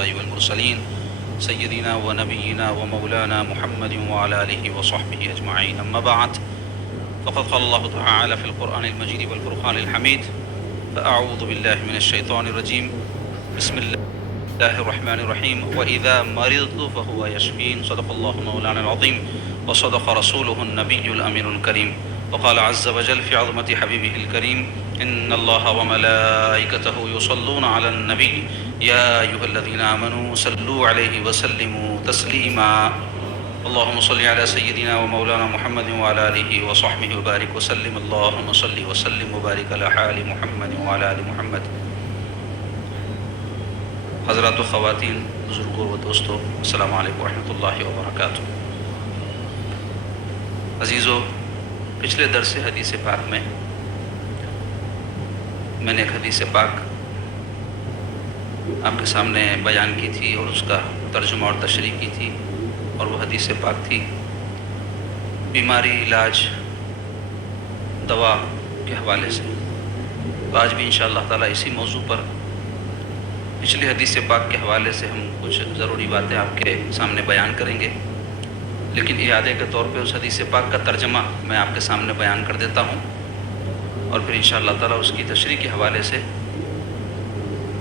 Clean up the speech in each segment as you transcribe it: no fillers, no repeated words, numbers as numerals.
الأنبياء والمرسلين سيدنا ونبينا ومولانا محمد وعلى آله وصحبه أجمعين. أما بعد، فقد قال الله تعالى في القرآن المجيد والفرقان الحميد: فأعوذ بالله من الشيطان الرجيم، بسم الله الرحمن الرحيم، وإذا مرضت فهو يشفين. صدق الله مولانا العظيم وصدق رسوله النبي الأمين الكريم. وقال عز وجل في عظمة حبيبه الكريم: إن الله وملائكته يصلون على النبي يا أيها الذين آمنوا صلوا عليه وسلموا تسليما. اللهم صل على سيدنا ومولانا محمد وعلى آله وصحبه وبارك وسلم. اللهم صل وسلم وبارك على حال محمد وعلى آل محمد. حضرات و خواتین، بزرگوں و دوستوں، السلام علیکم ورحمۃ اللہ وبرکاتہ. عزیزو، پچھلے درس حدیث پاک میں نے ایک حدیث پاک آپ کے سامنے بیان کی تھی اور اس کا ترجمہ اور تشریح کی تھی، اور وہ حدیث پاک تھی بیماری، علاج، دوا کے حوالے سے. تو آج بھی انشاءاللہ تعالیٰ اسی موضوع پر پچھلی حدیث پاک کے حوالے سے ہم کچھ ضروری باتیں آپ کے سامنے بیان کریں گے، لیکن اعادے کے طور پہ اس حدیث پاک کا ترجمہ میں آپ کے سامنے بیان کر دیتا ہوں، اور پھر انشاءاللہ تعالیٰ اس کی تشریح کے حوالے سے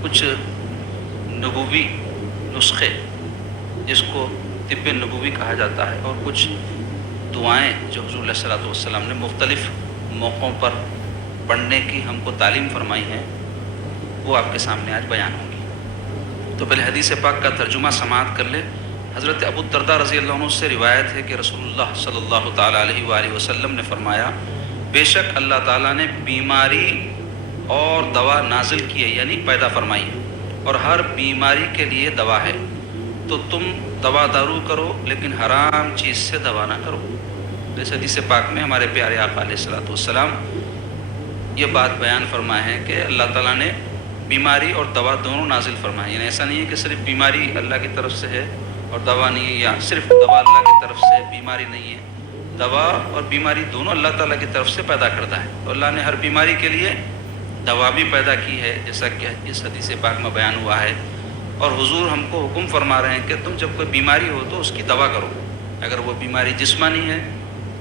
کچھ نبوی نسخے، جس کو طب نبوی کہا جاتا ہے، اور کچھ دعائیں جو حضور علیہ الصلوۃ والسلام نے مختلف موقعوں پر پڑھنے کی ہم کو تعلیم فرمائی ہیں، وہ آپ کے سامنے آج بیان ہوں گی. تو پہلے حدیث پاک کا ترجمہ سماعت کر لے. حضرت ابو الدرداء رضی اللہ عنہ سے روایت ہے کہ رسول اللہ صلی اللہ تعالیٰ علیہ وآلہ وسلم نے فرمایا: بے شک اللہ تعالیٰ نے بیماری اور دوا نازل کی ہے، یعنی پیدا فرمائی ہے، اور ہر بیماری کے لیے دوا ہے. تو تم دوا دارو کرو، لیکن حرام چیز سے دوا نہ کرو. اس حدیث پاک میں ہمارے پیارے آقا علیہ الصلوۃ والسلام یہ بات بیان فرمائے ہیں کہ اللہ تعالیٰ نے بیماری اور دوا دونوں نازل فرمائے. یعنی ایسا نہیں ہے کہ صرف بیماری اللہ کی طرف سے ہے اور دوا نہیں ہے، یا صرف دوا اللہ کی طرف سے بیماری نہیں ہے. دوا اور بیماری دونوں اللہ تعالیٰ کی طرف سے پیدا کرتا ہے. تو اللہ نے ہر بیماری کے لیے دوا بھی پیدا کی ہے، جیسا کہ اس حدیث پاک میں بیان ہوا ہے. اور حضور ہم کو حکم فرما رہے ہیں کہ تم جب کوئی بیماری ہو تو اس کی دوا کرو. اگر وہ بیماری جسمانی ہے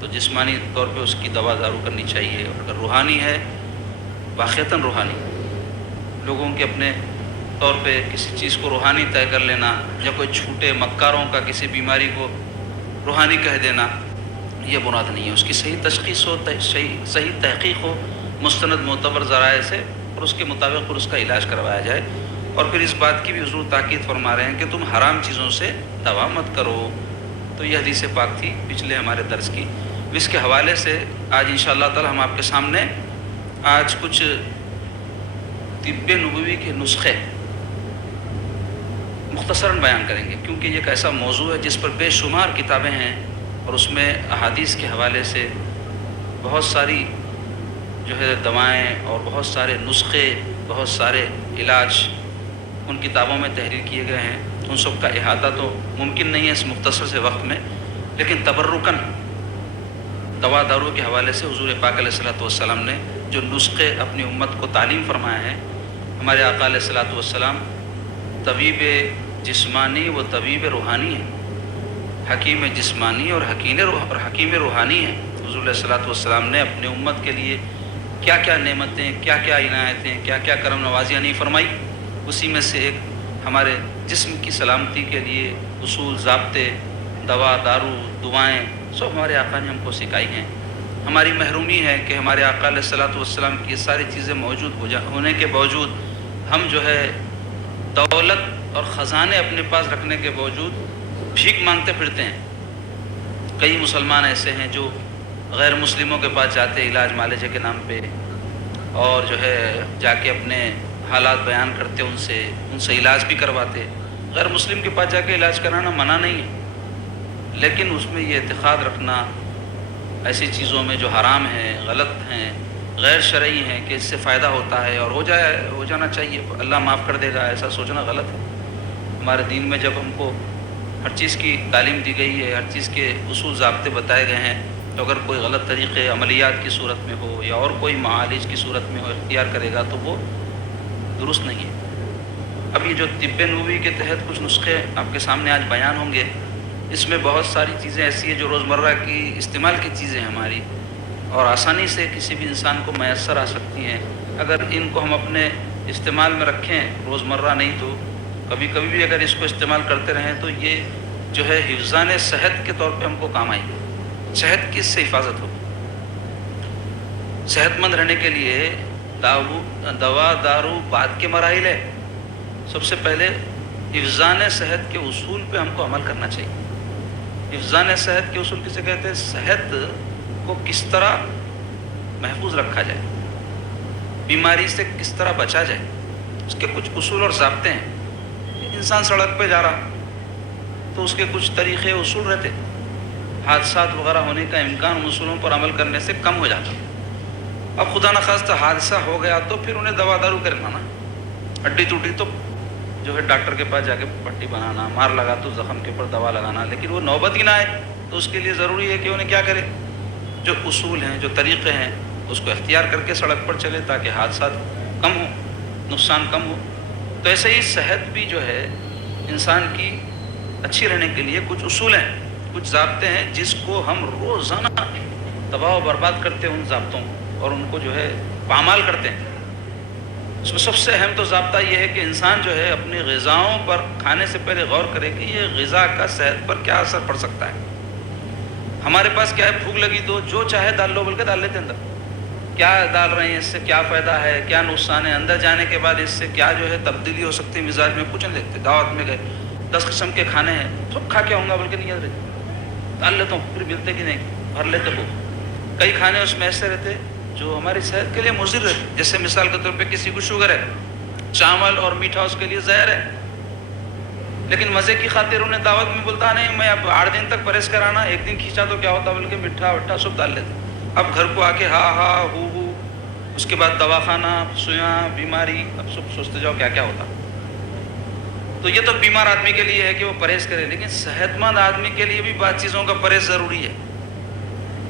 تو جسمانی طور پہ اس کی دوا دارو کرنی چاہیے، اور اگر روحانی ہے، واقعتاً روحانی، لوگوں کے اپنے طور پہ کسی چیز کو روحانی طے کر لینا، یا کوئی جھوٹے مکاروں کا کسی بیماری کو روحانی کہہ دینا، یہ بنیاد نہیں ہے. اس کی صحیح تشخیص ہو، صحیح تحقیق ہو مستند معتبر ذرائع سے، اور اس کے مطابق پھر اس کا علاج کروایا جائے. اور پھر اس بات کی بھی حضور تاکید فرما رہے ہیں کہ تم حرام چیزوں سے دوا مت کرو. تو یہ حدیث پاک تھی پچھلے ہمارے درس کی. اس کے حوالے سے آج انشاءاللہ تعالی ہم آپ کے سامنے آج کچھ طب نبوی کے نسخے مختصراً بیان کریں گے، کیونکہ یہ ایک ایسا موضوع ہے جس پر بے شمار کتابیں ہیں، اور اس میں احادیث کے حوالے سے بہت ساری جو ہے دوائیں اور بہت سارے نسخے، بہت سارے علاج ان کتابوں میں تحریر کیے گئے ہیں. ان سب کا احاطہ تو ممکن نہیں ہے اس مختصر سے وقت میں، لیکن تبرکاً دوا دارو کے حوالے سے حضور پاک علیہ الصلوۃ والسلام نے جو نسخے اپنی امت کو تعلیم فرمائے ہیں. ہمارے آقا علیہ الصلوۃ والسلام طبیب جسمانی و طبیب روحانی ہیں، حکیم جسمانی اور حکیم روحانی ہیں. حضور علیہ الصلوۃ والسلام نے اپنے امت کے لیے کیا کیا نعمتیں، کیا کیا عنایتیں، کیا کیا کرم نوازیاں نہیں فرمائی. اسی میں سے ایک ہمارے جسم کی سلامتی کے لیے اصول، ضابطے، دوا دارو، دعائیں سب ہمارے آقا نے ہم کو سکھائی ہیں. ہماری محرومی ہے کہ ہمارے آقا علیہ الصلوۃ والسلام کی یہ ساری چیزیں موجود ہونے کے باوجود ہم جو ہے دولت اور خزانے اپنے پاس رکھنے کے باوجود بھیک مانگتے پھرتے ہیں. کئی مسلمان ایسے ہیں جو غیر مسلموں کے پاس جاتے علاج معالجے کے نام پہ، اور جو ہے جا کے اپنے حالات بیان کرتے، ان سے علاج بھی کرواتے. غیر مسلم کے پاس جا کے علاج کرانا منع نہیں ہے، لیکن اس میں یہ اعتقاد رکھنا ایسی چیزوں میں جو حرام ہیں، غلط ہیں، غیر شرعی ہیں، کہ اس سے فائدہ ہوتا ہے اور ہو جانا چاہیے، اللہ معاف کر دے گا، ایسا سوچنا غلط ہے. ہمارے دین میں جب ہم کو ہر چیز کی تعلیم دی گئی ہے، ہر چیز کے اصول ضابطے بتائے گئے ہیں، تو اگر کوئی غلط طریقے عملیات کی صورت میں ہو یا اور کوئی معالج کی صورت میں ہو اختیار کرے گا تو وہ درست نہیں ہے. اب یہ جو طب نبوی کے تحت کچھ نسخے آپ کے سامنے آج بیان ہوں گے، اس میں بہت ساری چیزیں ایسی ہیں جو روزمرہ کی استعمال کی چیزیں ہماری اور آسانی سے کسی بھی انسان کو میسر آ سکتی ہیں۔ اگر ان کو ہم اپنے استعمال میں رکھیں روزمرہ، نہیں تو کبھی کبھی بھی اگر اس کو استعمال کرتے رہیں تو یہ جو ہے حفظان صحت کے طور پہ ہم کو کام آئیں گے۔ صحت کی اس سے حفاظت ہوگی۔ صحت مند رہنے کے لیے دوا دارو بعد کے مراحل ہے۔ سب سے پہلے حفظان صحت کے اصول پہ ہم کو عمل کرنا چاہیے۔ حفظان صحت کے اصول کسے کہتے ہیں؟ صحت کو کس طرح محفوظ رکھا جائے، بیماری سے کس طرح بچا جائے، اس کے کچھ اصول اور ضابطے ہیں۔ انسان سڑک پہ جا رہا تو اس کے کچھ طریقے اصول رہتے، حادثات وغیرہ ہونے کا امکان ان اصولوں پر عمل کرنے سے کم ہو جاتا۔ اب خدا نخواستہ حادثہ ہو گیا تو پھر انہیں دوا دارو کرنا نا، ہڈی ٹوٹی تو جو ہے ڈاکٹر کے پاس جا کے پٹی بنانا، مار لگا تو زخم کے اوپر دوا لگانا، لیکن وہ نوبت ہی نہ آئے تو اس کے لیے ضروری ہے کہ انہیں کیا کرے، جو اصول ہیں، جو طریقے ہیں، اس کو اختیار کر کے سڑک پر چلے تاکہ حادثات کم ہو، نقصان کم ہو۔ تو ایسے ہی صحت بھی جو ہے انسان کی اچھی رہنے کے لیے کچھ اصول ہیں، کچھ ضابطے ہیں جس کو ہم روزانہ تباہ و برباد کرتے ہیں ان ضابطوں کو، اور ان کو جو ہے پامال کرتے ہیں۔ اس میں سب سے اہم تو ضابطہ یہ ہے کہ انسان جو ہے اپنی غذاؤں پر کھانے سے پہلے غور کرے کہ یہ غذا کا صحت پر کیا اثر پڑ سکتا ہے۔ ہمارے پاس کیا ہے، بھوک لگی تو جو چاہے ڈال لو، بلکہ ڈال لیتے اندر، کیا ڈال رہے ہیں، اس سے کیا فائدہ ہے، کیا نقصان ہے، اندر جانے کے بعد اس سے کیا جو ہے تبدیلی ہو سکتی ہے مزاج میں، کچھ نہیں دیکھتے۔ دعوت میں گئے 10 قسم کے کھانے ہیں، سب کھا کے آؤں گا بلکہ نہیں یاد رہتے، ڈال لیتا ہوں، پھر ملتے کہ نہیں، بھر لیتے وہ۔ کئی کھانے اس میں ایسے رہتے جو ہماری صحت کے لیے مضر ہے، جیسے مثال کے طور پہ کسی کو شوگر ہے، چاول اور میٹھا اس کے لیے زہر ہے، لیکن مزے کی خاطر انہیں دعوت میں بولتا نہیں میں اب 8 دن تک پرہیز کرانا، ایک دن کھینچا تو کیا ہوتا، بلکہ میٹھا وٹھا سب ڈال لیتے۔ اب گھر کو آ کے ہا ہا ہو اس کے بعد دواخانہ، سویاں، بیماری، اب سب سوچتے جاؤ کیا کیا ہوتا۔ تو یہ تو بیمار آدمی کے لیے ہے کہ وہ پرہیز کرے، لیکن صحت مند آدمی کے لیے بھی بعض چیزوں کا پرہیز ضروری ہے۔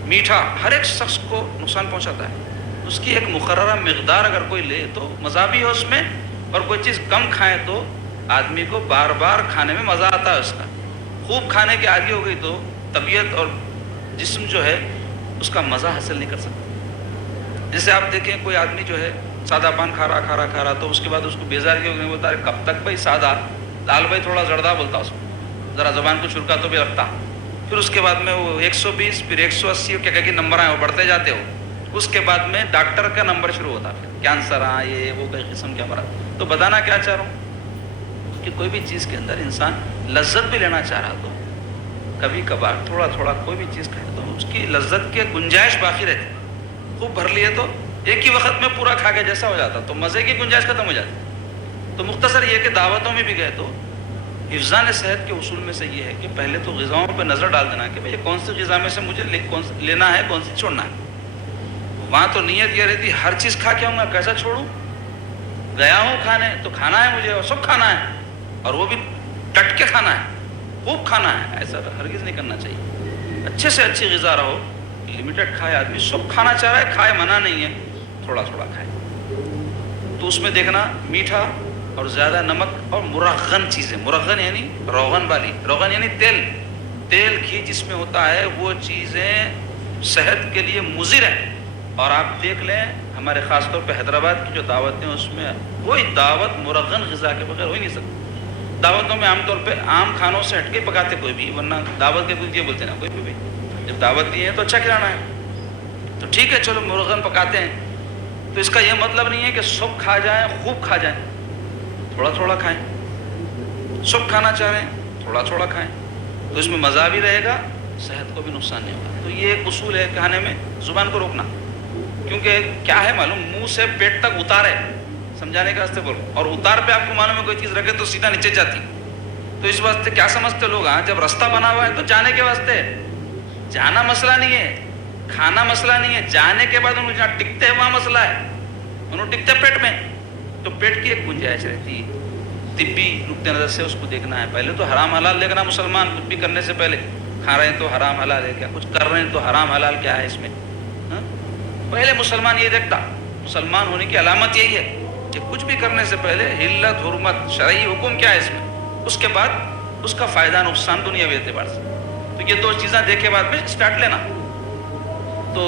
میٹھا ہر ایک شخص کو نقصان پہنچاتا ہے، اس کی ایک مقررہ مقدار اگر کوئی لے تو مزہ بھی ہے اس میں، اور کوئی چیز کم کھائے تو آدمی کو بار بار کھانے میں مزہ آتا ہے اس کا۔ خوب کھانے کی عادی ہو گئی تو طبیعت اور جسم جو ہے اس کا مزہ حاصل نہیں کر سکتا۔ جیسے آپ دیکھیں کوئی آدمی جو ہے سادہ پان کھا رہا تو اس کے بعد اس کو بیزاری ہو گئی، بولتا ہے کب تک بھائی سادہ، دال بھائی تھوڑا زردہ بولتا اس کو، ذرا زبان کو چھڑکا تو بھی رکھتا۔ پھر اس کے بعد میں وہ 120 پھر 180 کیا کہ نمبر آئے وہ بڑھتے جاتے ہو، اس کے بعد میں ڈاکٹر کا نمبر شروع ہوتا ہے، کینسر یہ وہ کئی قسم کے امراض۔ تو بتانا کیا چاہ رہا ہوں کہ کوئی بھی چیز کے اندر انسان لذت بھی لینا چاہ رہا تو کبھی کبھار تھوڑا تھوڑا کوئی بھی چیز کھائے تو اس کی لذت کی گنجائش باقی رہتی۔ خوب بھر لیے تو ایک ہی وقت میں پورا کھا کے جیسا ہو جاتا تو مزے کی گنجائش ختم ہو جاتی۔ تو مختصر یہ کہ دعوتوں میں بھی گئے تو حفظان صحت کے اصول میں سے یہ ہے کہ پہلے تو غذاؤں پہ نظر ڈال دینا کہ بھئی کون سی غذا میں سے مجھے لینا ہے، کون سی چھوڑنا ہے۔ وہاں تو نیت یہ رہتی ہر چیز کھا کے آؤں گا، کیسا چھوڑوں، گیا ہوں کھانے تو کھانا ہے مجھے، اور سب کھانا ہے، اور وہ بھی ڈٹ کے کھانا ہے، خوب کھانا ہے۔ ایسا ہرگز نہیں کرنا چاہیے۔ اچھے سے اچھی غذا رہو، لمیٹڈ کھائے، آدمی سب کھانا چاہ رہا ہے، کھائے، منع نہیں ہے، تھوڑا تھوڑا کھائے۔ تو اس میں دیکھنا میٹھا اور زیادہ نمک اور مرغن چیزیں، مرغن یعنی روغن والی، روغن یعنی تیل گھی جس میں ہوتا ہے، وہ چیزیں صحت کے لیے مضر ہیں۔ اور آپ دیکھ لیں ہمارے خاص طور پہ حیدرآباد کی جو دعوتیں ہیں اس میں کوئی دعوت مرغن غذا کے بغیر ہو ہی نہیں سکتی۔ دعوتوں میں عام طور پہ عام کھانوں سے ہٹ کے پکاتے کوئی بھی، ورنہ دعوت کے کچھ یہ بولتے نا کوئی بھی جب دعوت دی ہے تو اچھا کھلانا ہے، تو ٹھیک ہے چلو مرغن پکاتے ہیں۔ تو اس کا یہ مطلب نہیں ہے کہ سب کھا جائیں، خوب کھا جائیں، تھوڑا تھوڑا کھائیں۔ سب کھانا چاہ رہے ہیں، تھوڑا تھوڑا کھائیں، تو اس میں مزہ بھی رہے گا، صحت کو بھی نقصان نہیں ہوگا۔ تو یہ ایک اصول ہے کھانے میں زبان کو روکنا، کیونکہ کیا ہے معلوم، منہ سے پیٹ تک اتار ہے، سمجھانے کے واسطے بولو، اور اتار پہ آپ کو معلوم ہے کوئی چیز رکھے تو سیدھا نیچے جاتی۔ تو اس واسطے کیا سمجھتے لوگ، جب راستہ بنا ہوا ہے تو جانے کے واسطے ہے، جانا مسئلہ نہیں ہے، کھانا مسئلہ نہیں ہے، جانے کے بعد انہوں جہاں ٹکتے ہیں وہاں مسئلہ ہے، انہوں ٹکتے پیٹ میں، تو پیٹ کی ایک گنجائش رہتی ہے۔ طبی نقطۂ نظر سے اس کو دیکھنا ہے، پہلے تو حرام حلال دیکھنا، مسلمان کچھ بھی کرنے سے پہلے کھا رہے ہیں تو حرام حلال ہے کیا، کچھ کر رہے ہیں تو حرام حلال کیا ہے اس میں، پہلے مسلمان یہ دیکھتا، مسلمان ہونے کی علامت یہی ہے کہ کچھ بھی کرنے سے پہلے حلت حرمت شرعی حکم کیا ہے اس میں، اس کے بعد اس کا فائدہ نقصان دنیاوی اعتبار سے، تو یہ دو چیزیں دیکھے بعد میں اسٹارٹ لینا۔ تو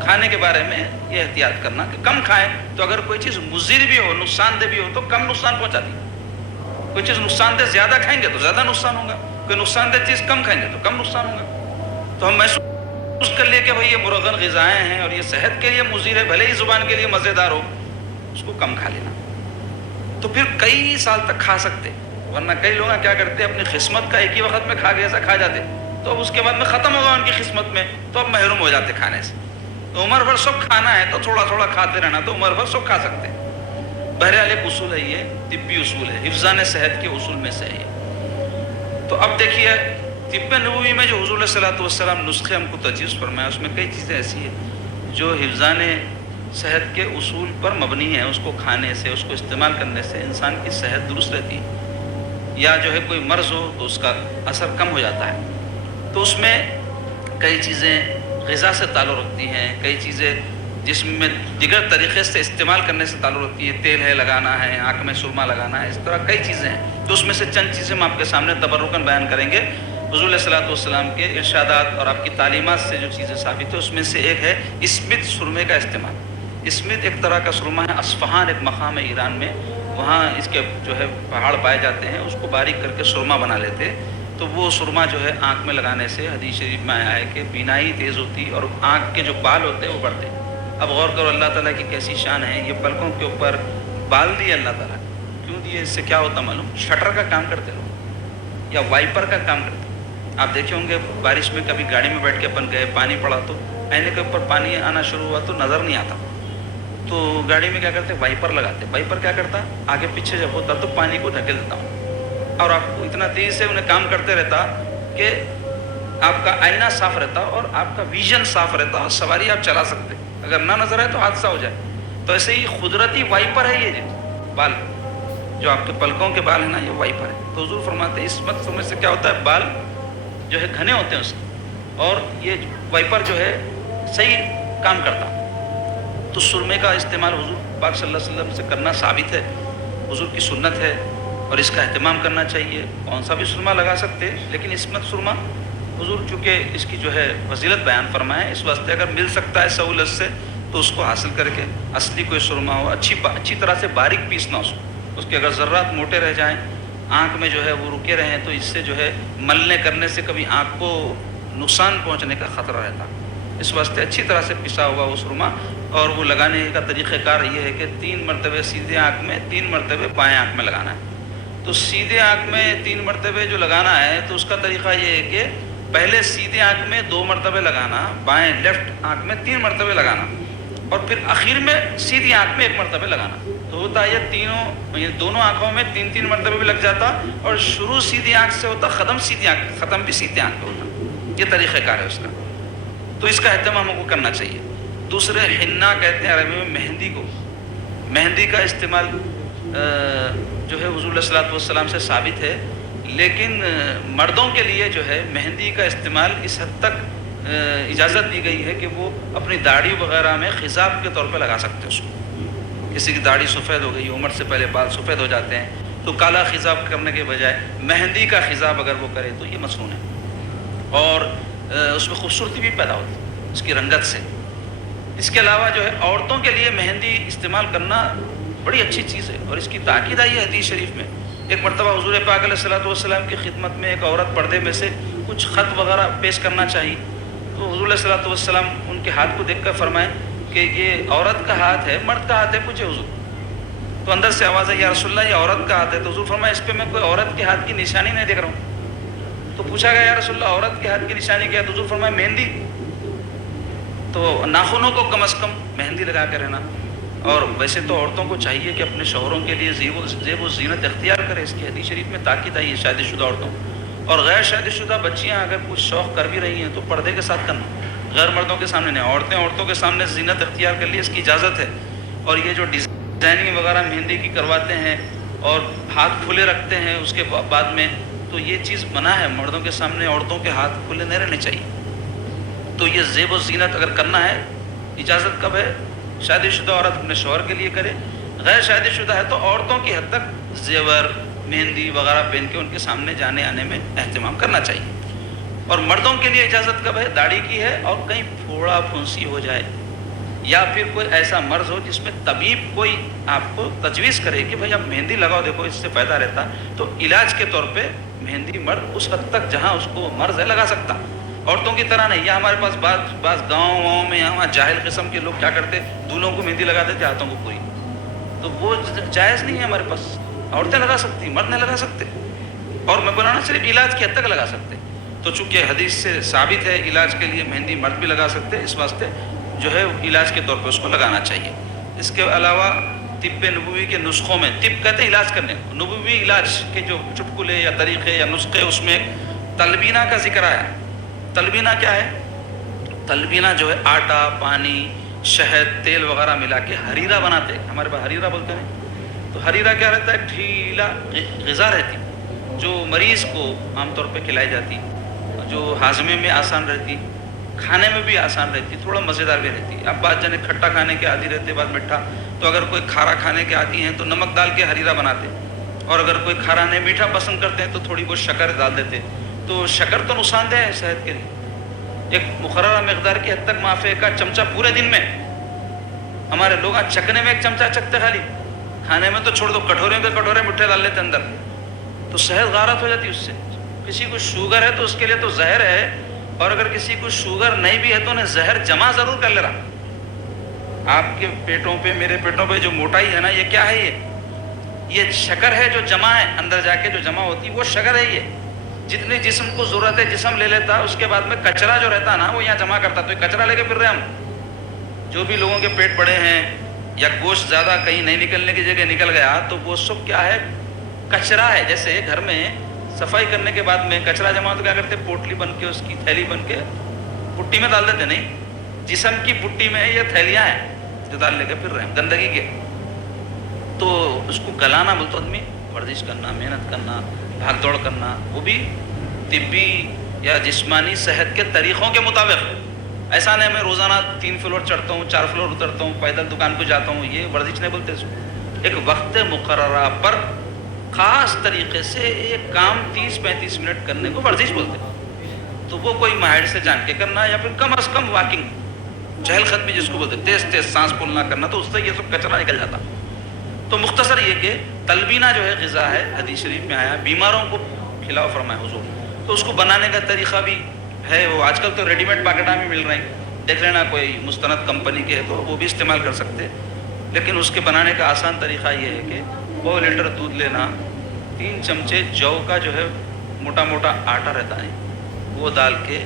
کھانے کے بارے میں یہ احتیاط کرنا کہ کم کھائیں، تو اگر کوئی چیز مضر بھی ہو، نقصان دہ بھی ہو، تو کم نقصان پہنچاتی ہے۔ کوئی چیز نقصان دہ زیادہ کھائیں گے تو زیادہ نقصان ہوگا، کوئی نقصان دہ چیز کم کھائیں گے تو کم نقصان ہوگا۔ تو ہم محسوس کر لیے کہ بھئی یہ مرغن غذائیں ہیں اور یہ صحت کے لیے مضر ہے، بھلے ہی زبان کے لیے مزیدار ہو، اس کو کم کھا لینا، تو پھر کئی سال تک کھا سکتے۔ ورنہ کئی لوگ کیا کرتے ہیں، اپنی قسمت کا ایک ہی وقت میں کھا کے ایسا کھا جاتے، تو اب اس کے بعد میں ختم ہوگا ان کی قسمت میں، تو اب محروم ہو جاتے کھانے سے۔ تو عمر بھر سب کھانا ہے تو تھوڑا تھوڑا کھاتے رہنا، تو عمر بھر سب کھا سکتے ہیں۔ بہرحال ایک اصول ہے، یہ طبی اصول ہے، حفظان صحت کے اصول میں سے ہے یہ۔ تو اب دیکھیے طب نبوی میں جو حضور علیہ الصلوۃ والسلام نسخے ہم کو تجویز فرمایا، اس میں کئی چیزیں ایسی ہیں جو حفظان صحت کے اصول پر مبنی ہے۔ اس کو کھانے سے، اس کو استعمال کرنے سے انسان کی صحت درست رہتی ہے، یا جو ہے کوئی مرض ہو تو اس کا اثر کم ہو جاتا ہے۔ تو اس میں کئی چیزیں غذا سے تعلق رکھتی ہیں، کئی چیزیں جسم میں دیگر طریقے سے استعمال کرنے سے تعلق رکھتی ہے، تیل ہے لگانا ہے، آنکھ میں سرما لگانا ہے، اس طرح کئی چیزیں ہیں۔ تو اس میں سے چند چیزیں ہم آپ کے سامنے تبرکاً بیان کریں گے۔ حضور علیہ الصلوۃ والسلام کے ارشادات اور آپ کی تعلیمات سے جو چیزیں ثابت ہیں، اس میں سے ایک ہے اسمت سرمے کا استعمال۔ اسمت ایک طرح کا سرما ہے، اصفہان ایک مقام ہے ایران میں، وہاں اس کے جو ہے پہاڑ پائے جاتے ہیں، اس کو باریک کر کے سرما بنا لیتے، تو وہ سرما جو ہے آنکھ میں لگانے سے حدیث شریف میں آیا ہے کہ بینائی تیز ہوتی اور آنکھ کے جو بال ہوتے ہیں وہ بڑھتے۔ اب غور کرو اللہ تعالیٰ کی کیسی شان ہے، یہ پلکوں کے اوپر بال دیے اللہ تعالیٰ، کیوں دیے؟ اس سے کیا ہوتا معلوم؟ شٹر کا کام کرتے لوگ یا وائپر کا کام کرتے۔ آپ دیکھے ہوں گے بارش میں کبھی گاڑی میں بیٹھ کے اپن گئے، پانی پڑا تو آئینے کے اوپر پانی آنا شروع ہوا تو نظر نہیں آتا، تو گاڑی میں کیا کرتے؟ وائپر لگاتے۔ وائپر کیا کرتا؟ آگے پیچھے جب ہوتا تو پانی کو دھکیل دیتا ہوں، اور آپ کو اتنا تیز سے انہیں کام کرتے رہتا کہ آپ کا آئینہ صاف رہتا اور آپ کا ویژن صاف رہتا اور سواری آپ چلا سکتے، اگر نہ نظر آئے تو حادثہ ہو جائے۔ تو ایسے ہی قدرتی وائپر ہے یہ بال، جو آپ کے پلکوں کے بال ہیں نا، یہ وائپر ہے۔ تو حضور فرماتے ہیں اس وقت سمجھ سے کیا ہوتا ہے، بال جو ہے گھنے ہوتے ہیں اس کے، اور یہ وائپر جو ہے صحیح کام کرتا۔ تو سرمے کا استعمال حضور پاک صلی اللہ علیہ وسلم سے کرنا ثابت ہے، حضور کی سنت ہے، اور اس کا اہتمام کرنا چاہیے۔ کون سا بھی سرما لگا سکتے، لیکن اسمت سرما حضور چونکہ اس کی جو ہے فضیلت بیان فرمائے، اس واسطے اگر مل سکتا ہے سہولت سے تو اس کو حاصل کر کے اصلی کوئی سرما ہو، اچھی طرح سے باریک پیسنا اس کے اگر ذرات موٹے رہ جائیں، آنکھ میں جو ہے وہ رکے رہیں، تو اس سے جو ہے ملنے کرنے سے کبھی آنکھ کو نقصان پہنچنے کا خطرہ رہتا۔ اس واسطے اچھی طرح سے پسا ہوا وہ سرما، اور وہ لگانے کا طریقہ کار یہ ہے کہ 3 مرتبہ سیدھے آنکھ میں، 3 مرتبہ بائیں آنکھ میں لگانا ہے۔ تو سیدھے آنکھ میں 3 مرتبہ جو لگانا ہے، تو اس کا طریقہ یہ ہے کہ پہلے سیدھے آنکھ میں 2 مرتبہ لگانا، بائیں لیفٹ آنکھ میں 3 مرتبہ لگانا، اور پھر آخر میں سیدھی آنکھ میں 1 مرتبہ لگانا۔ تو ہوتا یہ دونوں آنکھوں میں 3 مرتبہ بھی لگ جاتا، اور شروع سیدھی آنکھ سے ہوتا، ختم بھی سیدھی آنکھ پہ ہوتا۔ یہ طریقہ کار ہے اس کا، تو اس کا اہتمام ہم کو کرنا چاہیے۔ دوسرے حنا کہتے ہیں عربی میں مہندی کو، مہندی کا استعمال جو ہے حضور علیہ الصلوۃ والسلام سے ثابت ہے، لیکن مردوں کے لیے جو ہے مہندی کا استعمال اس حد تک اجازت دی گئی ہے کہ وہ اپنی داڑھی وغیرہ میں خضاب کے طور پہ لگا سکتے ہیں اس کو۔ کسی کی داڑھی سفید ہو گئی، عمر سے پہلے بال سفید ہو جاتے ہیں، تو کالا خضاب کرنے کے بجائے مہندی کا خضاب اگر وہ کرے تو یہ مسنون ہے، اور اس میں خوبصورتی بھی پیدا ہوتی ہے اس کی رنگت سے۔ اس کے علاوہ جو ہے عورتوں کے لیے مہندی استعمال کرنا بڑی اچھی چیز ہے، اور اس کی تاکید آئی ہے حدیث شریف میں۔ ایک مرتبہ حضور پاک علیہ الصلوۃ والسلام کی خدمت میں ایک عورت پردے میں سے کچھ خط وغیرہ پیش کرنا چاہیے، تو حضور علیہ الصلوۃ والسلام ان کے ہاتھ کو دیکھ کر فرمائے کہ یہ عورت کا ہاتھ ہے، مرد کا ہاتھ ہے؟ پوچھے حضور، تو اندر سے آواز ہے یا رسول اللہ یہ عورت کا ہاتھ ہے۔ تو حضور فرمائے اس پہ میں کوئی عورت کے ہاتھ کی نشانی نہیں دیکھ رہا ہوں۔ تو پوچھا گیا یا رسول اللہ عورت کے ہاتھ کی نشانی کیا ہے؟ تو حضور فرمائے مہندی۔ تو ناخنوں کو کم از کم مہندی لگا کے رہنا، اور ویسے تو عورتوں کو چاہیے کہ اپنے شوہروں کے لیے زیب و زینت اختیار کرے، اس کی حدیث شریف میں تاکید آئی ہے شادی شدہ عورتوں اور غیر شادی شدہ بچیاں اگر کچھ شوق کر بھی رہی ہیں تو پردے کے ساتھ کرنا، غیر مردوں کے سامنے نہیں۔ عورتوں کے سامنے زینت اختیار کر لی، اس کی اجازت ہے۔ اور یہ جو ڈیزائننگ وغیرہ مہندی کی کرواتے ہیں اور ہاتھ کھلے رکھتے ہیں اس کے بعد میں، تو یہ چیز منع ہے، مردوں کے سامنے عورتوں کے ہاتھ کھلے نہیں رہنے چاہیے۔ تو یہ زیب و زینت اگر کرنا ہے، اجازت کب ہے؟ شادی شدہ عورت اپنے شوہر کے لیے کرے، غیر شادی شدہ ہے تو عورتوں کی حد تک زیور مہندی وغیرہ پہن کے ان کے سامنے جانے آنے میں اہتمام کرنا چاہیے. اور مردوں کے لیے اجازت کب ہے؟ داڑھی کی ہے اور کہیں پھوڑا پھنسی ہو جائے یا پھر کوئی ایسا مرض ہو جس میں طبیب کوئی آپ کو تجویز کرے کہ بھائی آپ مہندی لگاؤ، دیکھو اس سے فائدہ رہتا، تو علاج کے طور پہ مہندی مرد اس حد تک جہاں اس کو مرض ہے لگا سکتا. عورتوں کی طرح نہیں. یا ہمارے پاس بعض گاؤں میں یہاں جاہل قسم کے لوگ کیا کرتے، دولوں کو مہندی لگا دیتے ہاتھوں کو پوری، تو وہ جائز نہیں ہے ہمارے پاس. عورتیں لگا سکتی، مرد نہیں لگا سکتے. اور میں بولا نا صرف علاج کی حد تک لگا سکتے. تو چونکہ حدیث سے ثابت ہے علاج کے لیے مہندی مرد بھی لگا سکتے، اس واسطے جو ہے علاج کے طور پہ اس کو لگانا چاہیے. اس کے علاوہ طب نبوی کے نسخوں میں، طب کہتے ہیں علاج کرنے کو، نبوی علاج کے جو چٹکلے یا طریقے یا نسخے، اس میں تلبینہ کا ذکر آیا. تلبینہ کیا ہے؟ تلبینہ جو ہے آٹا، پانی، شہد، تیل وغیرہ ملا کے حریرہ بناتے ہیں. ہمارے پاس حریرہ بولتے ہیں. تو حریرہ کیا رہتا ہے؟ ڈھیلا غذا رہتی جو مریض کو عام طور پہ کھلائی جاتی، جو ہاضمے میں آسان رہتی، کھانے میں بھی آسان رہتی، تھوڑا مزیدار بھی رہتی. اب بعض جنے کھٹا کھانے کے عادی رہتے، بعض میٹھا، تو اگر کوئی کھارا کھانے کے عادی ہیں تو نمک ڈال کے حریرہ بناتے، اور اگر کوئی کھارا نہیں میٹھا پسند کرتے ہیں تو تھوڑی بہت شکر ڈال دیتے. تو شکر تو نقصان دہ ہے صحت کے لیے. ایک مقررہ مقدار کی حد تک معافی کا چمچہ پورے دن میں. ہمارے لوگ آج چکنے میں ایک چمچہ چکتے، خالی کھانے میں تو چھوڑ دو، کٹورے کے کٹورے مٹھے ڈال لیتے اندر، تو صحت غارت ہو جاتی اس سے. کسی کو شوگر ہے تو اس کے لیے تو زہر ہے، اور اگر کسی کو شوگر نہیں بھی ہے تو انہیں زہر جمع ضرور کر لے رہا. آپ کے پیٹوں پہ، میرے پیٹوں پہ جو موٹائی ہے نا، یہ کیا ہے؟ یہ شکر ہے جو جمع ہے اندر جا کے، جو جمع ہوتی وہ شکر ہے. یہ جتنی جسم کو ضرورت ہے جسم لے لیتا، اس کے بعد میں کچرا جو رہتا نا وہ یہاں جمع کرتا. تو یہ کچرا لے کے پھر رہے ہم. جو بھی لوگوں کے پیٹ بڑے ہیں یا گوشت زیادہ کہیں نہیں نکلنے کی جگہ نکل گیا، تو وہ سب کیا ہے؟ کچرا ہے. جیسے گھر میں صفائی کرنے کے بعد میں کچرا جمع تو کیا کرتے؟ پوٹلی بن کے، اس کی تھیلی بن کے پٹی میں ڈال دیتے. نہیں، جسم کی پٹی میں یہ تھیلیاں ہیں جو ڈال لے کے پھر رہے ہیں گندگی کے. تو اس کو گلانا بولتے آدمی، ورزش کرنا، محنت کرنا، بھاگ دوڑ کرنا، وہ بھی طبی یا جسمانی صحت کے طریقوں کے مطابق. ایسا نہیں میں روزانہ 3 فلور چڑھتا ہوں، 4 فلور اترتا ہوں، پیدل دکان کو جاتا ہوں، یہ ورزش نہیں بولتے اس کو. ایک وقت مقررہ پر خاص طریقے سے ایک کام 30-35 منٹ کرنے کو ورزش بولتے ہیں. تو وہ کوئی ماہر سے جان کے کرنا، یا پھر کم از کم واکنگ، چہل قدمی جس کو بولتے ہیں، تیز تیز سانس پھولنا کرنا، تو اس سے یہ سب کچرا نکل جاتا. تو مختصر یہ کہ تلبینہ جو ہے غذا ہے، حدیث شریف میں آیا بیماروں کو کھلاؤ فرمائے حضور. تو اس کو بنانے کا طریقہ بھی ہے. وہ آج کل تو ریڈی میڈ پیکٹاں بھی مل رہے ہیں، دیکھ لینا کوئی مستند کمپنی کے ہے تو وہ بھی استعمال کر سکتے. لیکن اس کے بنانے کا آسان طریقہ یہ ہے کہ 2 لیٹر دودھ لینا، 3 چمچے جو کا جو ہے موٹا موٹا آٹا رہتا ہے، وہ ڈال کے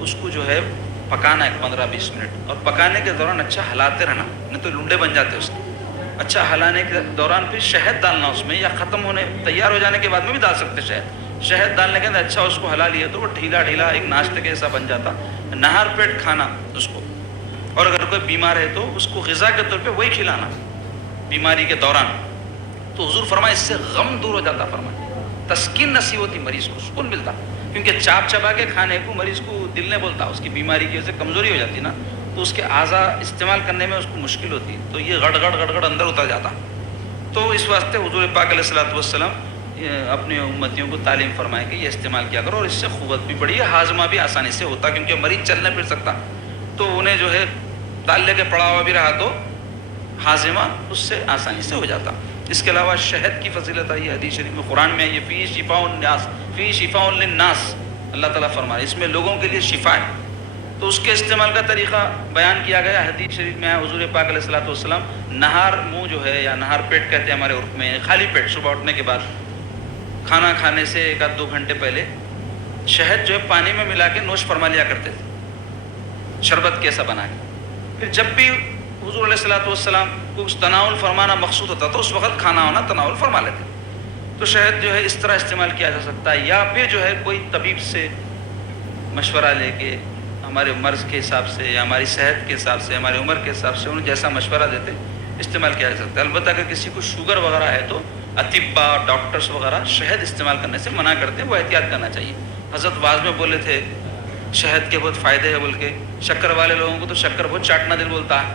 اس کو جو ہے پکانا ہے 15-20 منٹ. اور پکانے کے دوران اچھا ہلاتے رہنا، نہیں تو لنڈے بن جاتے اس کے. اچھا ہلانے کے دوران پھر شہد ڈالنا اس میں، یا ختم ہونے تیار ہو جانے کے بعد میں بھی ڈال سکتے شہد. شہد ڈالنے کے اندر اچھا اس کو ہلا لیا تو وہ ڈھیلا ڈھیلا ایک ناشتے کے ایسا بن جاتا. نہار پیٹ کھانا اس کو. اور اگر کوئی بیمار ہے تو اس کو غذا کے طور پہ وہی کھلانا بیماری کے دوران. تو حضور فرمائے اس سے غم دور ہو جاتا، فرمائے تسکین نصیب ہوتی، مریض کو سکون ملتا. کیونکہ چاپ چبا کے کھانے کو مریض کو دل نہیں بولتا، اس کی بیماری کی وجہ سے کمزوری ہو جاتی نا، تو اس کے اعضاء استعمال کرنے میں اس کو مشکل ہوتی، تو یہ گڑ گڑ اندر اتر جاتا. تو اس واسطے حضور پاک علیہ الصلوۃ والسلام اپنے امتیوں کو تعلیم فرمائے کہ یہ استعمال کیا کرو. اور اس سے قوت بھی بڑی ہے، ہاضمہ بھی آسانی سے ہوتا، کیونکہ مریض چل نہیں پھر سکتا، تو انہیں جو ہے ڈال لے کے پڑا ہوا بھی رہا تو ہاضمہ اس سے آسانی سے ہو جاتا. اس کے علاوہ شہد کی فضیلت آئی ہے حدیث شریف میں، قرآن میں یہ فی شفاء الناس، فی شفاء للناس، اللہ تعالیٰ فرما رہے اس میں لوگوں کے لیے شفا ہے. تو اس کے استعمال کا طریقہ بیان کیا گیا حدیث شریف میں. حضور پاک علیہ الصلوۃ والسلام نہار منہ جو ہے، یا نہار پیٹ کہتے ہیں ہمارے عرف میں، خالی پیٹ صبح اٹھنے کے بعد کھانا کھانے سے 1-2 گھنٹے پہلے شہد جو ہے پانی میں ملا کے نوش فرما لیا کرتے تھے، شربت کیسا بنا کے. پھر جب بھی حضور علیہ الصلوۃ والسلام کو تناول فرمانا مقصود ہوتا تو اس وقت کھانا ہونا تناول فرما لیتے. تو شہد جو ہے اس طرح استعمال کیا جا سکتا ہے، یا پھر جو ہے کوئی طبیب سے مشورہ لے کے ہمارے مرض کے حساب سے یا ہماری صحت کے حساب سے، ہماری عمر کے حساب سے انہیں جیسا مشورہ دیتے استعمال کیا جا سکتا ہے. البتہ اگر کسی کو شوگر وغیرہ ہے تو اطباء، ڈاکٹرز وغیرہ شہد استعمال کرنے سے منع کرتے ہیں، وہ احتیاط کرنا چاہیے. حضرت واعظ میں بولے تھے شہد کے بہت فائدے ہیں بول کے. شکر والے لوگوں کو تو شکر بہت چاٹنا دل بولتا ہے،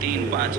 3-5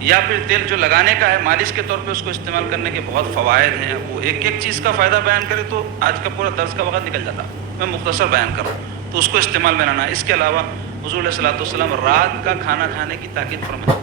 یا پھر تیل جو لگانے کا ہے مالش کے طور پہ اس کو استعمال کرنے کے بہت فوائد ہیں. وہ ایک ایک چیز کا فائدہ بیان کرے تو آج کا پورا درس کا وقت نکل جاتا. میں مختصر بیان کر رہا ہوں تو اس کو استعمال میں لانا. اس کے علاوہ حضور علیہ الصلوۃ والسلام رات کا کھانا کھانے کی تاکید فرمائے.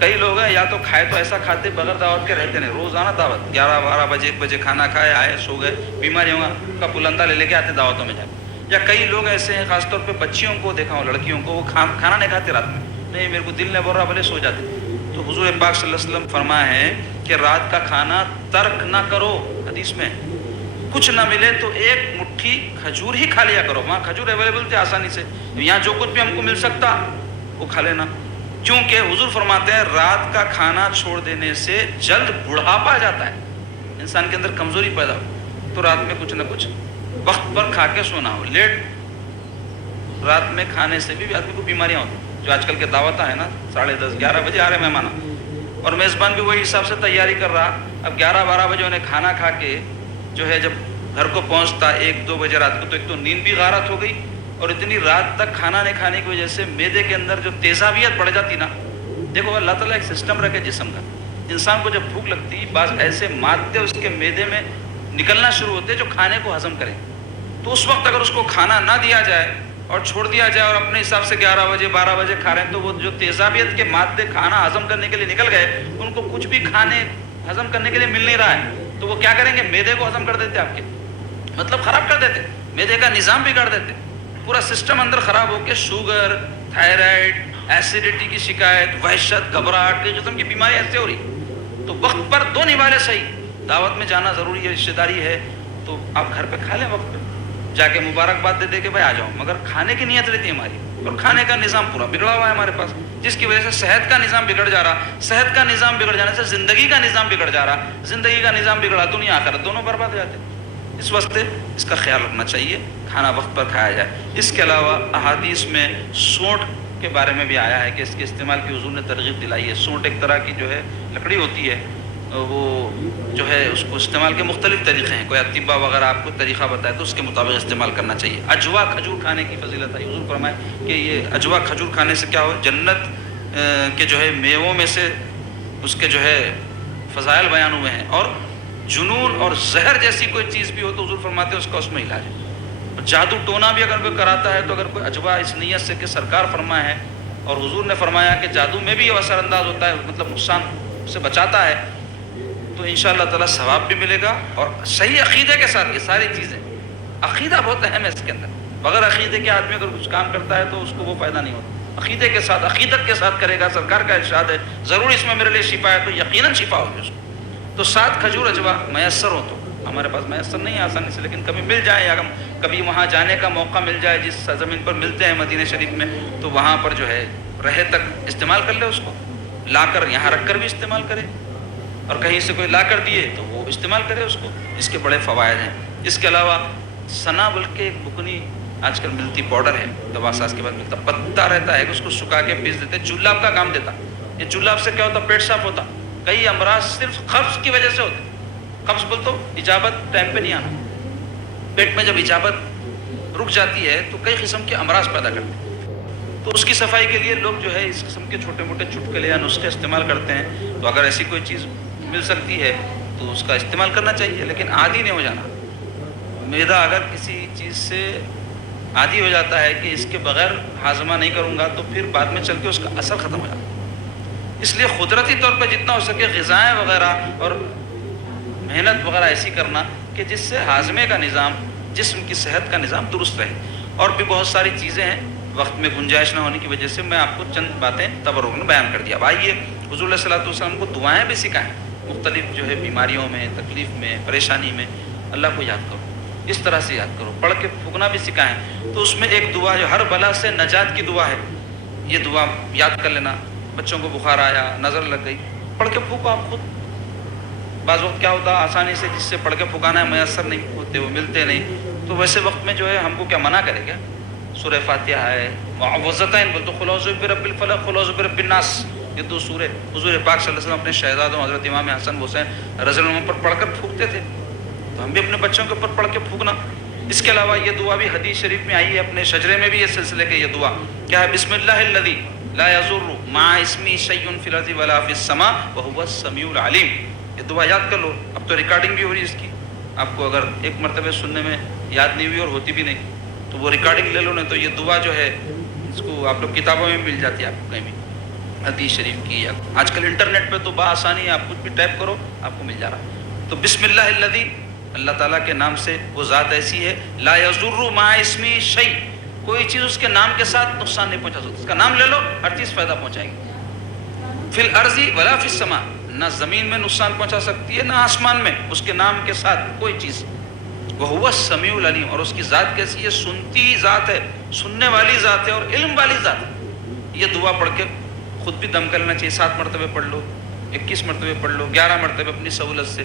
کئی لوگ ہیں یا تو کھائے تو ایسا کھاتے بغیر دعوت کے رہتے نہیں. روزانہ دعوت 11-12 بجے 1 بجے کھانا کھائے آئے سو گئے, بیماریوں کا پلندہ لے کے آتے دعوتوں میں جائے. یا کئی لوگ ایسے ہیں خاص طور پہ بچیوں کو دیکھا ہوں, لڑکیوں کو, وہ کھانا نہیں کھاتے رات میں. نہیں میرے کو دل نہیں بول رہا, بھلے سو جاتے. تو حضور پاک صلی اللہ علیہ وسلم فرمایا ہے کہ رات کا کھانا ترک نہ کرو. حدیث میں کچھ نہ ملے تو ایک مٹھی کھجور ہی کھا لیا کرو. وہاں کھجور اویلیبل تھے آسانی سے, یہاں جو کچھ بھی ہم کو مل سکتا وہ کھا لینا. کیونکہ حضور فرماتے ہیں رات کا کھانا چھوڑ دینے سے جلد بڑھاپا آ جاتا ہے, انسان کے اندر کمزوری پیدا ہو. تو رات میں کچھ نہ کچھ وقت پر کھا کے سونا ہو. لیٹ رات میں کھانے سے بھی آدمی کو بیماریاں ہوتی ہیں. جو آج کل کے دعوتیں ہیں نا 10:30-11 بجے آ رہے مہمان, اور میزبان بھی وہی حساب سے تیاری کر رہا. اب 11-12 بجے انہیں کھانا کھا کے جو ہے جب گھر کو پہنچتا 1-2 بجے رات کو, تو ایک تو نیند بھی غارت ہو گئی, اور اتنی رات تک کھانا نہیں کھانے کی وجہ سے معدے کے اندر جو تیزابیت بڑھ جاتی نا. دیکھو اللہ تعالیٰ ایک سسٹم رکھے جسم کا. انسان کو جب بھوک لگتی بعض ایسے مادے اس کے معدے میں نکلنا شروع ہوتے جو کھانے کو ہضم کریں. تو اس وقت اگر اس کو کھانا نہ دیا جائے اور چھوڑ دیا جائے اور اپنے حساب سے 11 بجے 12 بجے کھا رہے ہیں, تو وہ جو تیزابیت کے مادے کھانا ہضم کرنے کے لیے نکل گئے, ان کو کچھ بھی کھانے ہضم کرنے کے لیے مل نہیں رہا ہے. تو وہ کیا کریں گے, معدے کو ہضم کر دیتے, آپ کے مطلب خراب کر دیتے, معدے کا نظام بگاڑ دیتے. پورا سسٹم اندر خراب ہو کے شوگر, تھائرائڈ, ایسیڈیٹی کی شکایت, وحشت, گھبراہٹ, کئی قسم کی بیماری ایسے ہو رہی. تو وقت پر دو نبھالے صحیح. دعوت میں جانا ضروری ہے, رشتہ داری ہے, تو آپ گھر پہ کھا لیں, وقت پہ جا کے مبارکباد دے دے کے بھائی آ جاؤ. مگر کھانے کی نیت رہتی ہے ہماری, اور کھانے کا نظام پورا بگڑا ہوا ہے ہمارے پاس, جس کی وجہ سے صحت کا نظام بگڑ جا رہا. صحت کا نظام بگڑ جانے سے زندگی کا نظام بگڑ جا رہا. زندگی کا نظام بگڑا, دنیا آخرت دونوں برباد ہو جاتے. اس واسطے اس کا خیال رکھنا چاہیے, کھانا وقت پر کھایا جائے. اس کے علاوہ احادیث میں سونٹ کے بارے میں بھی آیا ہے کہ اس کے استعمال کی حضور نے ترغیب دلائی ہے. سونٹ ایک طرح کی جو ہے لکڑی ہوتی ہے, وہ جو ہے اس کو استعمال کے مختلف طریقے ہیں. کوئی طبہ وغیرہ آپ کو طریقہ بتائے تو اس کے مطابق استعمال کرنا چاہیے. اجوا کھجور کھانے کی فضیلت ہے. حضور فرمائے کہ یہ اجوا کھجور کھانے سے کیا ہو, جنت کے جو ہے میووں میں سے اس کے جو ہے فضائل بیان ہوئے ہیں. اور جنون اور زہر جیسی کوئی چیز بھی ہو تو حضور فرماتے ہیں اس کا اس میں علاج ہے. جادو ٹونا بھی اگر کوئی کراتا ہے تو اگر کوئی اجوا اس نیت سے کہ سرکار فرمایا ہے اور حضور نے فرمایا کہ جادو میں بھی اثر انداز ہوتا ہے, مطلب نقصان سے بچاتا ہے, تو انشاءاللہ تعالیٰ ثواب بھی ملے گا. اور صحیح عقیدے کے ساتھ یہ ساری چیزیں, عقیدہ بہت اہم ہے اس کے اندر. بغیر عقیدے کے آدمی اگر کچھ کام کرتا ہے تو اس کو وہ فائدہ نہیں ہوتا. عقیدے کے ساتھ, عقیدت کے ساتھ کرے گا. سرکار کا ارشاد ہے ضرور اس میں میرے لیے شفا ہے, تو یقیناً شفا ہوگی اس کو. تو 7 کھجور اجوا میسر ہو, تو ہمارے پاس میسر نہیں ہے آسانی سے, لیکن کبھی مل جائے یا کبھی وہاں جانے کا موقع مل جائے جس سرزمین پر ملتے ہیں مدینہ شریف میں, تو وہاں پر جو ہے رہے تک استعمال کر لے. اس کو لا کر یہاں رکھ کر بھی استعمال کرے, اور کہیں سے کوئی لا کر دیے تو وہ استعمال کرے اس کو. اس کے بڑے فوائد ہیں. اس کے علاوہ سنا بلکہ ایک بکنی آج کل ملتی پاؤڈر ہے, دوا ساز کے بعد ملتا, پتا رہتا ہے کہ اس کو سکھا کے پیس دیتے. جلاب کا کام دیتا. یہ جلاب سے کیا ہوتا, پیٹ صاف ہوتا. کئی امراض صرف قبض کی وجہ سے ہوتے. قبض بول تو اجابت ٹائم پہ نہیں آنا. پیٹ میں جب اجابت رک جاتی ہے تو کئی قسم کے امراض پیدا کرتے ہیں. تو اس کی صفائی کے لیے لوگ جو ہے اس قسم کے چھوٹے موٹے چٹکلے یا نسخے استعمال کرتے ہیں. تو اگر ایسی کوئی چیز مل سکتی ہے تو اس کا استعمال کرنا چاہیے, لیکن عادی نہیں ہو جانا. معدہ اگر کسی چیز سے عادی ہو جاتا ہے کہ اس کے بغیر ہاضمہ نہیں کروں گا تو پھر بعد میں چل کے اس کا اثر ختم ہو جاتا ہے. اس لیے قدرتی طور پہ جتنا ہو سکے غذائیں وغیرہ اور محنت وغیرہ ایسی کرنا کہ جس سے ہاضمے کا نظام, جسم کی صحت کا نظام درست رہے. اور بھی بہت ساری چیزیں ہیں, وقت میں گنجائش نہ ہونے کی وجہ سے میں آپ کو چند باتیں تبرک میں بیان کر دیا. اب آئیے حضور علیہ الصلوۃ والسلام کو دعائیں بھی سکھائیں, مختلف جو ہے بیماریوں میں, تکلیف میں, پریشانی میں اللہ کو یاد کرو, اس طرح سے یاد کرو. پڑھ کے پھونکنا بھی سکھائیں. تو اس میں ایک دعا جو ہر بلا سے نجات کی دعا ہے, یہ دعا یاد کر لینا. بچوں کو بخار آیا, نظر لگ گئی, پڑھ کے پھونکو آپ خود. بعض وقت کیا ہوتا آسانی سے جس سے پڑھ کے پھکانا ہے میسر نہیں ہوتے, وہ ملتے نہیں. تو ویسے وقت میں جو ہے ہم کو کیا منع کرے گا, سورہ فاتحہ ہے, معوذتین بول تو قل اعوذ برب الفلق, قل اعوذ برب الناس, یہ 2 سورے حضور پاک صلی اللہ علیہ وسلم اپنے شہزادوں حضرت امام حسن حسین رضی اللہ عنہ پر پڑھ کر پھونکتے تھے. تو ہم بھی اپنے بچوں کے اوپر پڑھ کے پھونکنا. اس کے علاوہ یہ دعا بھی حدیث شریف میں آئی ہے, اپنے شجرے میں بھی یہ سلسلے کے یہ دعا کیا ہے, بسم اللہ الذی لا یضر مع اسمی شیء فی الارض ولا فی السماء وهو السمیع العلیم. یہ دعا یاد کر لو. اب تو ریکارڈنگ بھی ہو رہی ہے اس کی. آپ کو اگر ایک مرتبہ سننے میں یاد نہیں ہوئی اور ہوتی بھی نہیں تو وہ ریکارڈنگ لے لو. نہیں تو یہ دعا جو ہے اس کو آپ لوگ کتابوں میں مل جاتی ہے آپ کو کہیں بھی, حدیث شریف کی. آج کل انٹرنیٹ پہ تو بآسانی ہے, آپ کچھ بھی ٹائپ کرو آپ کو مل جا رہا ہے. تو بسم اللہ الذی, اللہ تعالیٰ کے نام سے, وہ ذات ایسی ہے, لا یضر مع اسمی شیء, کوئی چیز اس کے نام کے ساتھ نقصان نہیں پہنچا سکتی. اس کا نام لے لو, ہر چیز فائدہ پہنچائے گی. فی الارض ولا فی السماء, نہ زمین میں نقصان پہنچا سکتی ہے نہ آسمان میں, اس کے نام کے ساتھ کوئی چیز. وہو السمیع العلیم, اور اس کی ذات کیسی ہے, سنتی ذات ہے, سننے والی ذات ہے اور علم والی ذات ہے. یہ دعا پڑھ کے خود بھی دم کر لینا چاہیے. 7 مرتبہ پڑھ لو, 21 مرتبہ پڑھ لو, 11 مرتبہ اپنی سہولت سے.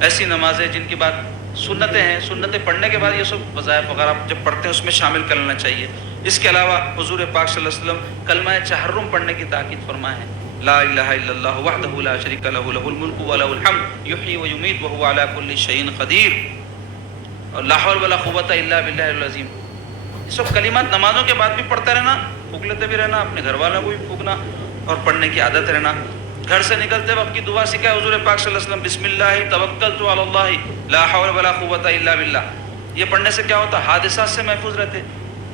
ایسی نمازیں جن کی بات سنتیں ہیں, سنتیں پڑھنے کے بعد یہ سب وظائف وغیرہ جب پڑھتے ہیں اس میں شامل کر لینا چاہیے. اس کے علاوہ حضور پاک صلی اللہ علیہ وسلم کلمہ تحرم پڑھنے کی تاکید فرمائے ہیں. لا الہ الا اللہ وحدہ لا شریک لہ لہ الملک ولہ الحمد یحیی ویمیت وہو علی کل شیء قدیر, اور لا حول ولا قوۃ الا باللہ العظیم. یہ سب کلمات نمازوں کے بعد بھی پڑھتے رہنا, پھونک لیتے بھی رہنا, اپنے گھر والوں کو بھی پھونکنا اور پڑھنے کی عادت رہنا. گھر سے نکلتے وقت کی دعا سکھائے حضور پاک صلی اللہ علیہ وسلم, بسم اللہ توکلت علی اللہ لا حول ولا قوۃ الا باللہ. یہ پڑھنے سے کیا ہوتا, حادثات سے محفوظ رہتے,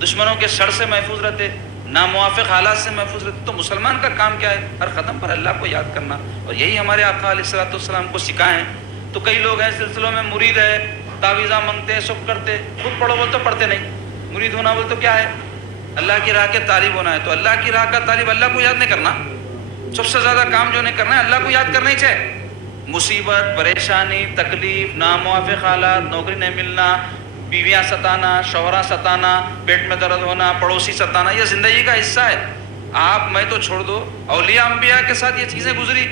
دشمنوں کے شر سے محفوظ رہتے, ناموافق حالات سے محفوظ رہتے. تو مسلمان کا کام کیا ہے, ہر قدم پر اللہ کو یاد کرنا, اور یہی ہمارے آقا علیہ الصلوۃ والسلام کو سکھائے ہیں. تو کئی لوگ ہیں سلسلوں میں مرید ہے, تعویذہ منگتے, سب کرتے, خود پڑھو بول تو پڑھتے نہیں. مرید ہونا بول تو کیا ہے, اللہ کی راہ کے طالب ہونا ہے. تو اللہ کی راہ کا طالب اللہ کو یاد نہیں کرنا, سب سے زیادہ کام جو نہیں کرنا ہے اللہ کو یاد کرنا ہی چاہیے. مصیبت, پریشانی, تکلیف, ناموافق حالات, نوکری نہیں ملنا, بیویاں ستانا, شوہراں ستانا, پیٹ میں درد ہونا, پڑوسی ستانا, یہ زندگی کا حصہ ہے. آپ میں تو چھوڑ دو, اولیاء انبیاء کے ساتھ یہ چیزیں گزری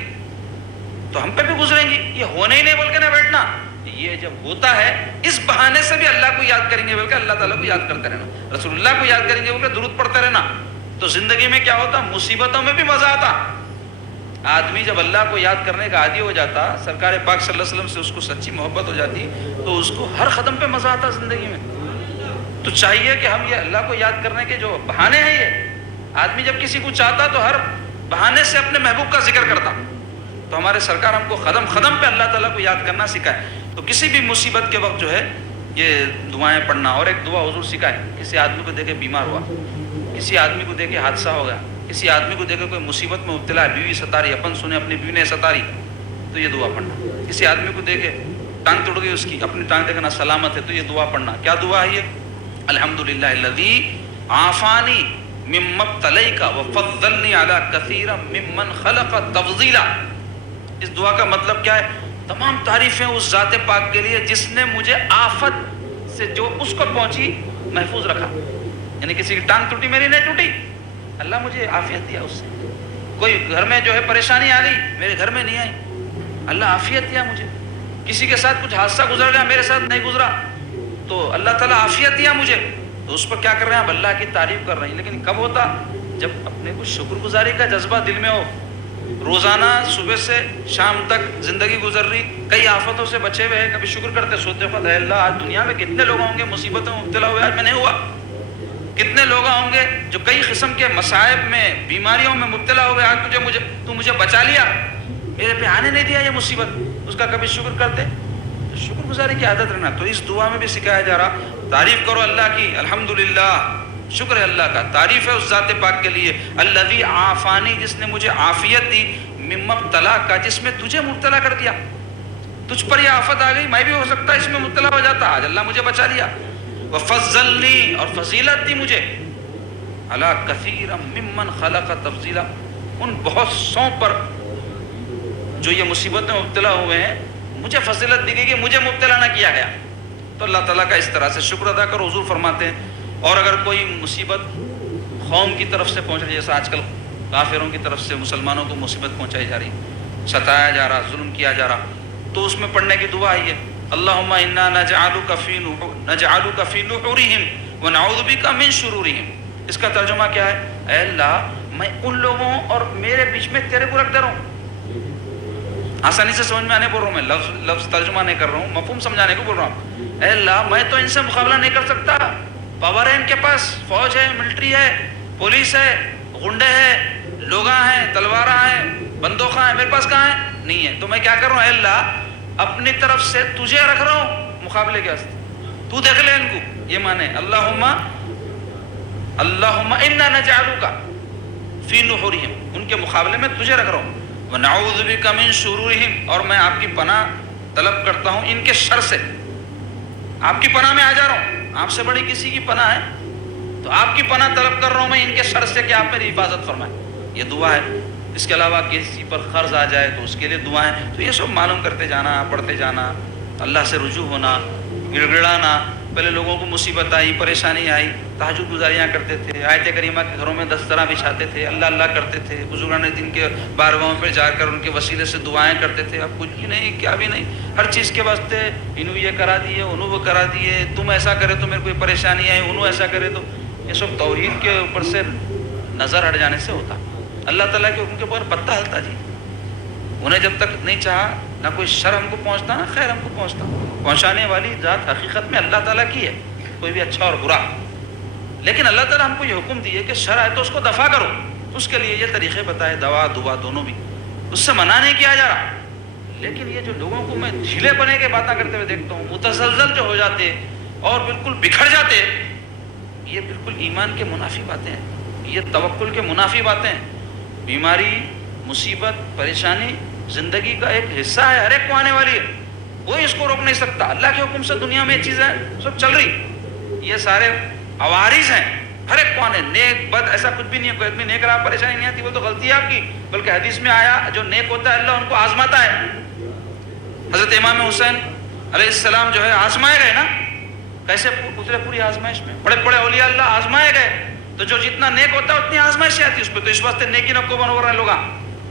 تو ہم پہ بھی گزریں گی. یہ ہونے ہی نہیں بول کے نہ بیٹھنا, یہ جب ہوتا ہے اس بہانے سے بھی اللہ کو یاد کریں گے بول کے اللہ تعالیٰ کو یاد کرتے رہنا, رسول اللہ کو یاد کریں گے بول کے درود پڑھتے رہنا. تو زندگی میں کیا ہوتا, مصیبتوں میں بھی مزہ آتا. آدمی جب اللہ کو یاد کرنے کا عادی ہو جاتا, سرکار پاک صلی اللہ علیہ وسلم سے اس کو سچی محبت ہو جاتی, تو اس کو ہر قدم پہ مزہ آتا زندگی میں. تو چاہیے کہ ہم یہ اللہ کو یاد کرنے کے جو بہانے ہیں, یہ آدمی جب کسی کو چاہتا تو ہر بہانے سے اپنے محبوب کا ذکر کرتا. تو ہمارے سرکار ہم کو قدم قدم پہ اللہ تعالیٰ کو یاد کرنا سکھائے. تو کسی بھی مصیبت کے وقت جو ہے یہ دعائیں پڑھنا. اور ایک دعا حضور سکھائے, کسی آدمی کو دیکھے بیمار ہوا, کسی آدمی کو دیکھے حادثہ ہو گیا, کسی آدمی کو دیکھے کوئی مصیبت میں مبتلا ہے, بیوی ستا رہی, اپن سنے اپنی بیوی نے ستا رہی, تو یہ دعا پڑھنا. کسی آدمی کو دیکھے ٹانگ ٹوٹ گئی اس کی, اپنی ٹانگ دیکھنا سلامت ہے, تو یہ دعا پڑھنا. کیا دعا ہے یہ, الحمدللہ الذی عافانی مما ابتلیک وفضلنی علی کثیر ممن خلق تفضیلا. اس دعا کا مطلب کیا ہے, تمام تعریفیں اس ذات پاک کے لیے جس نے مجھے آفت سے جو اس کو پہنچی محفوظ رکھا. یعنی کسی کی ٹانگ ٹوٹی, میری نہیں ٹوٹی, اللہ مجھے عافیت دیا اس سے. کوئی گھر میں جو ہے پریشانی آ رہی, میرے گھر میں نہیں آئی, اللہ عافیت دیا مجھے. کسی کے ساتھ کچھ حادثہ گزر گیا, میرے ساتھ نہیں گزرا, تو اللہ تعالیٰ عافیت دیا مجھے. تو اس پر کیا کر رہے ہیں, اب اللہ کی تعریف کر رہے ہیں. لیکن کب ہوتا, جب اپنے کو شکر گزاری کا جذبہ دل میں ہو. روزانہ صبح سے شام تک زندگی گزر رہی, کئی آفتوں سے بچے ہوئے ہیں, کبھی شکر کرتے, سوتے وقت اے اللہ آج دنیا میں کتنے لوگ ہوں گے مصیبتوں میں مبتلا ہوئے, آج میں نہیں ہوا. کتنے لوگ ہوں گے جو کئی قسم کے مصائب میں, بیماریوں میں مبتلا ہو گئے, آج تو مجھے بچا لیا, میرے پہ آنے نہیں دیا یہ مصیبت. اس کا کبھی شکر کرتے, تو شکر گزاری کی عادت رہنا. تو اس دعا میں بھی سکھایا جا رہا, تعریف کرو اللہ کی, الحمدللہ, شکر ہے اللہ کا, تعریف ہے اس ذات پاک کے لیے. الذی عافانی, جس نے مجھے عافیت دی, مما ابتلاک کا, جس میں تجھے مبتلا کر دیا. تجھ پر یہ آفت آ گئی, میں بھی ہو سکتا اس میں مبتلا ہو جاتا, آج اللہ مجھے بچا لیا. وفضلنی, اور فضیلت دی مجھے, علی کثیر ممن خلق تفضیلا, ان بہت سو پر جو یہ مصیبت میں مبتلا ہوئے ہیں مجھے فضیلت دی گئی کہ مجھے مبتلا نہ کیا گیا. تو اللہ تعالیٰ کا اس طرح سے شکر ادا کرو. حضور فرماتے ہیں, اور اگر کوئی مصیبت قوم کی طرف سے پہنچ رہی ہے, جیسا آج کل کافروں کی طرف سے مسلمانوں کو مصیبت پہنچائی جا رہی, ستایا جا رہا, ظلم کیا جا رہا, تو اس میں پڑھنے کی دعا ہے, اللہم انا نجعلک فی نحورہم ونعوذ بک من شرورہم. اس کا ترجمہ کیا ہے, اے اللہ میں ان لوگوں اور میرے بیچ میں تیرے کو رکھ دے رہا ہوں. آسانی سے سمجھ میں آنے بول رہا ہوں, میں لفظ ترجمہ نہیں کر رہا ہوں, مفہوم سمجھانے کو بول رہا ہوں. اے اللہ میں تو ان سے مقابلہ نہیں کر سکتا, پاور ہے ان کے پاس, فوج ہے, ملٹری ہے, پولیس ہے, غنڈے ہیں، لوگاں ہیں، تلواریں ہیں، بندوقاں ہیں، میرے پاس کہاں ہے؟ نہیں ہے. تو میں کیا کروں؟ اے اللہ اپنی طرف سے تجھے رکھ رہا ہوں مقابلے کے واسطے، تو دیکھ لے ان کو. یہ مانے اللہم انا نجعلک فی نحورہم، ان کے مقابلے میں تجھے رکھ رہا ہوں. ونعوذ بک من شرورہم، اور میں آپ کی پناہ طلب کرتا ہوں ان کے شر سے. آپ کی پناہ میں آ جا رہا ہوں. آپ سے بڑی کسی کی پناہ ہے؟ تو آپ کی پناہ طلب کر رہا ہوں میں ان کے شر سے کہ آپ میری حفاظت فرمائیں. یہ دعا ہے. اس کے علاوہ کسی پر قرض آ جائے تو اس کے لیے دعائیں. تو یہ سب معلوم کرتے جانا، پڑھتے جانا، اللہ سے رجوع ہونا، گڑ گڑانا. پہلے لوگوں کو مصیبت آئی، پریشانی آئی، تہجد گزاریاں کرتے تھے، آیت کریمہ کے گھروں میں دستراں بچھاتے تھے، اللہ اللہ کرتے تھے، بزرگان دین کے بارگاہوں پہ جا کر ان کے وسیلے سے دعائیں کرتے تھے. اب کچھ بھی نہیں، کیا بھی نہیں، ہر چیز کے واسطے انہوں یہ کرا دیے، انہوں وہ کرا دیے، تم ایسا کرے تو میرے کوئی پریشانی آئی، انہوں ایسا کرے تو. یہ سب توحید کے اوپر سے نظر ہٹ جانے سے ہوتا. اللہ تعالیٰ کے حکم کے بغیر پتہ ہلتا جی. انہیں جب تک نہیں چاہا نہ کوئی شر ہم کو پہنچتا نہ خیر ہم کو پہنچتا. پہنچانے والی ذات حقیقت میں اللہ تعالیٰ کی ہے، کوئی بھی اچھا اور برا. لیکن اللہ تعالیٰ ہم کو یہ حکم دیے کہ شر آئے تو اس کو دفع کرو. اس کے لیے یہ طریقے بتائے، دوا دعا دونوں بھی. اس سے منع نہیں کیا جا رہا. لیکن یہ جو لوگوں کو میں ڈھیلے پنے کے باتیں کرتے ہوئے دیکھتا ہوں، متزلزل جو ہو جاتے اور بالکل بکھر جاتے، یہ بالکل ایمان کے منافی باتیں ہیں، یہ توکل کے منافی باتیں ہیں. بیماری، مصیبت، پریشانی زندگی کا ایک حصہ ہے، ہر ایک کو آنے والی ہے، کوئی اس کو روک نہیں سکتا. اللہ کے حکم سے دنیا میں یہ چیزیں سب چل رہی. یہ سارے عوارض ہیں، ہر ایک کو آنے. نیک بد ایسا کچھ بھی نہیں ہے. کوئی آدمی نیک رہا پریشانی نہیں آتی، وہ تو غلطی ہے آپ کی. بلکہ حدیث میں آیا جو نیک ہوتا ہے اللہ ان کو آزماتا ہے. حضرت امام حسین علیہ السلام جو ہے آزمائے گئے نا. کیسے اترے پوری آزمائش میں؟ بڑے بڑے اولیاء اللہ آزمائے گئے. تو جو جتنا نیک ہوتا ہے اتنی آزمائشیں آتی اس پہ. تو اس واسطے نیکی نکو بنو رہے لوگ،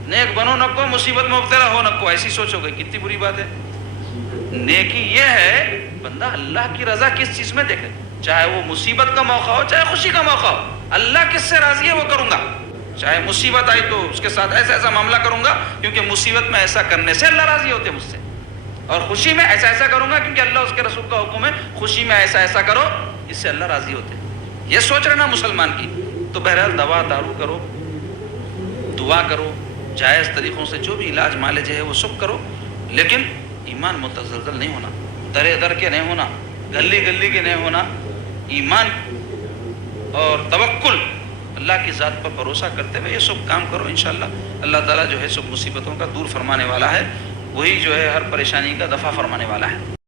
نیک بنو نکو، مصیبت میں مبتلا ہو نکو. ایسی سوچو گے کتنی بری بات ہے. نیکی یہ ہے بندہ اللہ کی رضا کس چیز میں دیکھے، چاہے وہ مصیبت کا موقع ہو چاہے خوشی کا موقع ہو. اللہ کس سے راضی ہے وہ کروں گا. چاہے مصیبت آئی تو اس کے ساتھ ایسا ایسا معاملہ کروں گا کیونکہ مصیبت میں ایسا کرنے سے اللہ راضی ہوتے مجھ سے. اور خوشی میں ایسا ایسا کروں گا کیونکہ اللہ اس کے رسول کا حکم ہے خوشی میں ایسا ایسا کرو، اس سے اللہ راضی ہوتے. یہ سوچ رہنا مسلمان کی. تو بہرحال دوا دارو کرو، دعا کرو، جائز طریقوں سے جو بھی علاج معالجے ہے وہ سب کرو. لیکن ایمان متزلزل نہیں ہونا، درے در کے نہیں ہونا، گلی گلی کے نہیں ہونا. ایمان اور توکل، اللہ کی ذات پر بھروسہ کرتے ہوئے یہ سب کام کرو. انشاءاللہ اللہ تعالیٰ جو ہے سب مصیبتوں کا دور فرمانے والا ہے. وہی جو ہے ہر پریشانی کا دفع فرمانے والا ہے.